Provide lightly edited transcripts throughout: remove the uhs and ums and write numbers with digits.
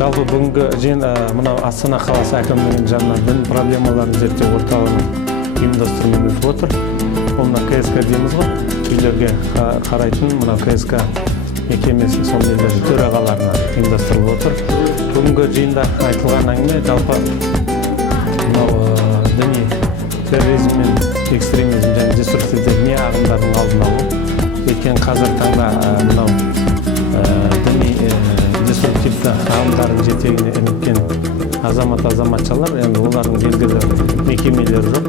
Жалпы бүгінгі жиын мынау Астана қаласы әкімдігінің жанынан дін проблемаларын зерттеу орталығының ұйымдастыруымен өтіп отыр. Ол мына КСК дейміз ғой, үйлерге қарайтын мына КСК мекемесі сондай төрағаларына ұйымдастырылып отыр. Бүгінгі жиында айтылған әңгіме жалпы мынау діни терроризм мен экстремизм және деструктивті діни ағымдардың алдын алу. Өйткені қазір таңда мынау діни деструктивті ағымдардың жетегіне іліккен азамат-азаматшалар, енді олардың белгілі мекемелері жоқ.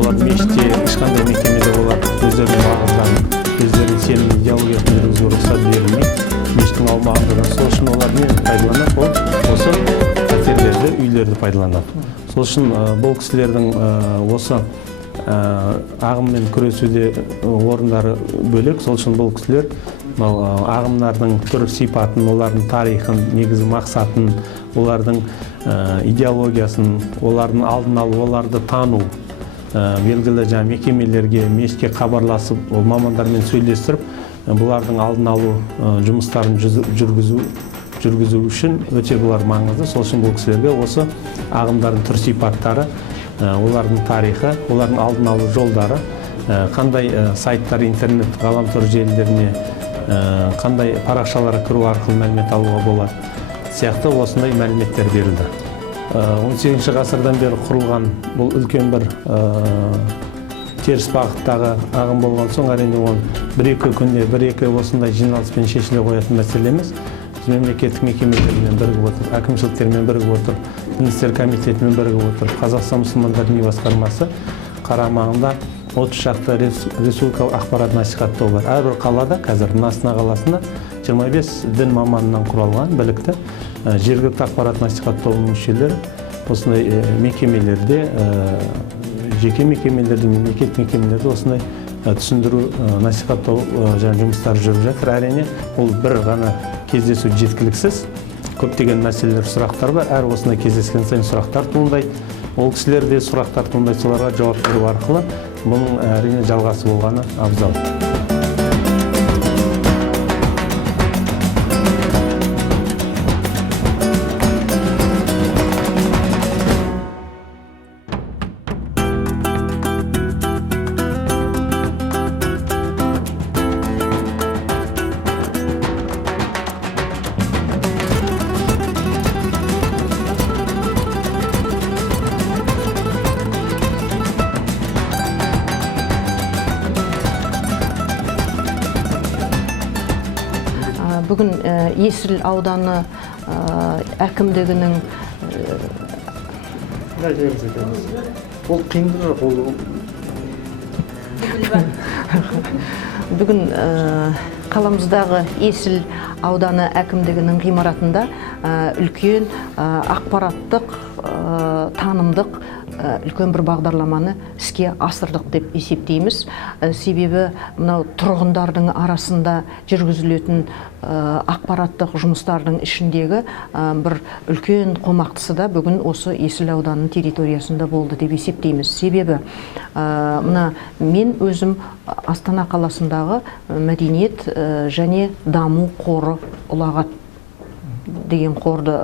Олар мешітте ешқандай мекемеде олар өздерінің уағыздарын, өздерінің сенім идеологиясын жүргізуге рұқсат берілмейді. Мешіттің аумағында. Сол үшін олар не пайдаланады? Осы пәтерлерді, үйлерді пайдаланады. Сол үшін бұл кісілердің осы ағыммен күресуде орындары бөлек. Сол үшін бұл кісілер ағымдардың түр сипатын, олардың тарихын, негізі мақсатын, олардың идеологиясын, олардың алдын алу, оларды тану, белгілі мекемелерге, мешітке хабарласып, ол мамандармен сөйлестіріп, бұлардың алдын алу жұмыстарын жүргізу үшін өте бұлар маңызды. Сол үшін бұл кісілерге осы ағымдардың түр сипаттары, олардың тарихы, олардың алдын алу жолдары, қандай сайттар, интернет, ғаламтор желілеріне, қандай парақшаларға кіру арқылы мәлімет алуға болады, сияқты осындай мәліметтер берілді. 18 ғасырдан бері құрылған бұл үлкен бір теріс бағыттағы ағым болған соң, әрине ол бір-екі күнде, бір-екі осындай жиналыспен шешіле қоятын мәселе емес. Біз мемлекеттік мекемелермен бірігіп отыр, әкімшіліктермен бірігіп отыр, дін істер комитетімен бірігіп отыр, Қазақстан мұсылмандар діни басқармасы қарамағында 30 шақты республикалық ақпарат насихаттау бар. Әрбір қалада, қазір Астана қаласында 25 дін маманынан құралған білікті жергілікті ақпарат насихаттау мүшелері осындай мекемелерде, жеке мекемелерде, мемлекеттік мекемелерде осындай түсіндіру, насихаттау жұмыстары жүріп жатыр. Әрине, ол бір ғана кездесу жеткіліксіз. Көптеген мәселелер, сұрақтар бар. Әр осындай кездескен сайын сұрақтар туындайды. Ол кісілерде сұрақтар туындайды, соларға жауап беру арқылы бұның әрине жалғасы болғаны абзал. Бүгін Есіл ауданы әкімдігінің бүгін қаламыздағы Есіл ауданы әкімдігінің ғимаратында үлкен ақпараттық, танымдық үлкен бір бағдарламаны іске асырдық деп есептейміз. Себебі мынау тұрғындардың арасында жүргізілетін ақпараттық жұмыстардың ішіндегі бір үлкен қомақтысы да бүгін осы Есіл ауданының территориясында болды деп есептейміз. Себебі мына мен өзім Астана қаласындағы мәдениет және даму қоры ұлағат деген қордың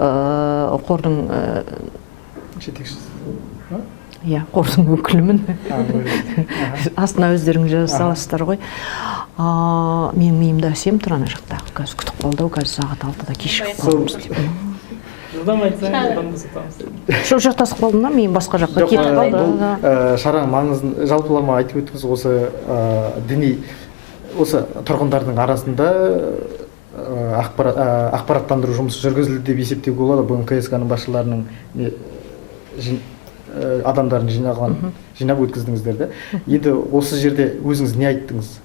қордың өкілімін. Астына өздеріңіз жаза саласыздар ғой. Мен миымда әсем тұр ана жақта. Қазір күтіп қалды, қазір сағат 6-да кешігіп қалдым деп. Жылдам айтсаң, жылдам сатамыз. Сол жақтасып қалдым да, мен басқа жаққа кетіп қалды. Бұл шараның маңызын жалпылама айтып өттіңіз, осы діни, осы тұрғындардың арасында ақпараттандыру жұмысы жүргізілді деп есептеуге болады. Бүгін КСК-ның басшыларының адамдарын жинап өткіздіңіздер. Енді осы жерде өзіңіз не айттыңыз?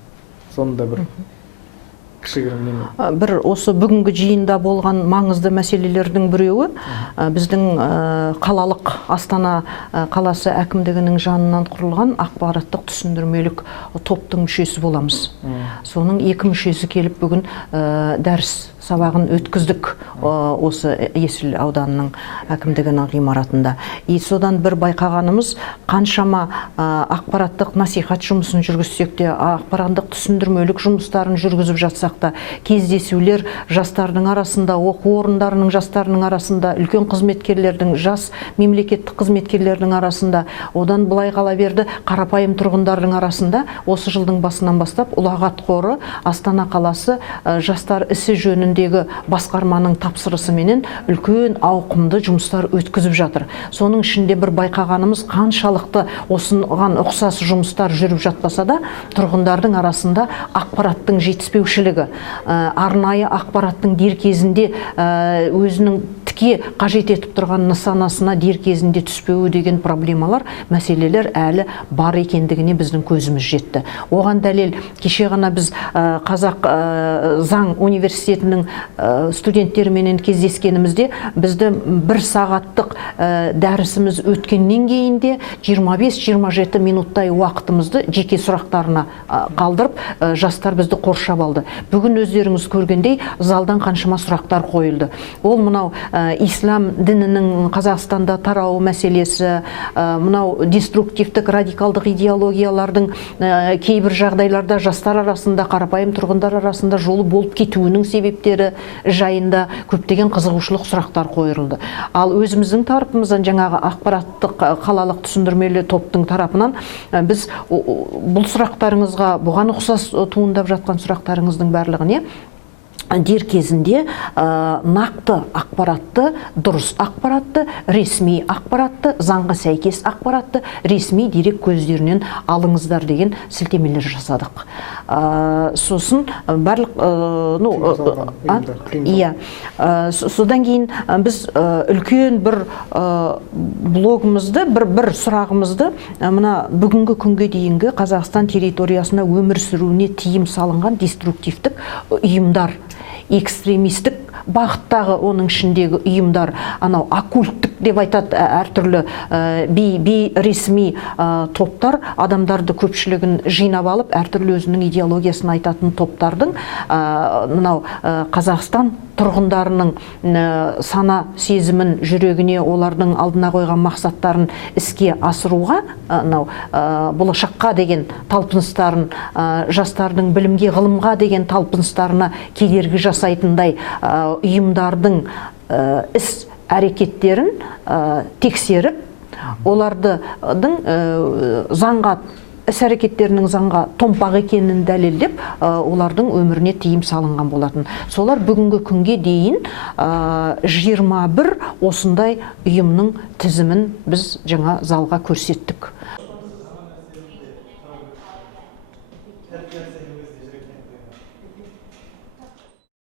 Сонда бір Бір осы бүгінгі жиында болған маңызды мәселелердің біреуі біздің қалалық Астана қаласы әкімдігінің жанынан құрылған ақпараттық түсіндірмелік топтың мүшесі боламыз. Соның екі мүшесі келіп бүгін дәріс сабағын өткіздік осы Есіл ауданының әкімдігінің ғимаратында. И содан бір байқағанымыз, қаншама ақпараттық насихат жұмысын жүргізсек те, ақпараттық түсіндірмелік жұмыстарын жүргізіп жатсақ та, кездесулер жастардың арасында, оқу орындарының жастарының арасында, үлкен қызметкерлердің, жас мемлекеттік қызметкерлердің арасында, одан былай қала берді, қарапайым тұрғындардың арасында осы жылдың басынан бастап ұлағат қоры Астана қаласы жастар ісі жөніндегі басқарманың тапсырысыменен үлкен ауқымды жұмыстар өткізіп жатыр. Соның ішінде бір байқағанымыз, қаншалықты осыған ұқсас жұмыстар жүріп жатпаса да, тұрғындардың арасында ақпараттың жетіспеушілігі, арнайы ақпараттың дер кезінде өзінің тіке қажет етіп тұрған нысанасына дер кезінде түспеуі деген проблемалар, мәселелер әлі бар екендігіне біздің көзіміз жетті. Оған дәлел, кеше ғана біз Қазақ заң университетінің студенттеріменен кездескенімізде, бізді 1 сағаттық дәрісіміз өткеннен кейін де 25-27 минуттай уақытымызды жеке сұрақтарына қалдырып, жастар бізді қоршап алды. Бүгін өздеріңіз көргендей, залдан қаншама сұрақтар қойылды. Ол мынау ислам дінінің Қазақстанда тарауы мәселесі, мынау деструктивтік радикалдық идеологиялардың кейбір жағдайларда жастар арасында, қарапайым тұрғындар арасында жолы болып кетуінің себептері жайында көптеген қызығушылық сұрақтар қойылды. Ал өзіміздің тарапымыздан, жаңағы ақпараттық қалалық түсіндірмелі топтың тарапынан біз бұл сұрақтарыңызға, бұған ұқсас туындап жатқан сұрақтарыңыздың барлығына дер кезінде нақты ақпаратты, дұрыс ақпаратты, ресми ақпаратты, заңға сәйкес ақпаратты ресми дерек көздерінен алыңыздар деген сілтемелер жасадық. Сосын барлық содан кейін біз үлкен бір блогымызды, бір сұрағымызды, мына бүгінгі күнге дейінгі Қазақстан территориясына өмір сүруіне тиым салынған деструктивтік ұйымдар, экстремистік бағыттағы оның ішіндегі ұйымдар, анау оккульттік деп айтады әртүрлі бейресми топтар, адамдарды көпшілігін жинап алып, әртүрлі өзінің идеологиясын айтатын топтардың мынау Қазақстан тұрғындарының сана сезімін, жүрегіне, олардың алдына қойған мақсаттарын іске асыруға, болашаққа деген талпыныстарын, жастардың білімге, ғылымға деген талпыныстарына кедергі жасайтындай ұйымдардың іс әрекеттерін тексеріп, олардың заңға, іс әрекеттерінің заңға томпақ екенін дәлелдеп, олардың өміріне тиым салынған болатын. Солар бүгінгі күнге дейін 21 осындай ұйымның тізімін біз жаңа залға көрсеттік.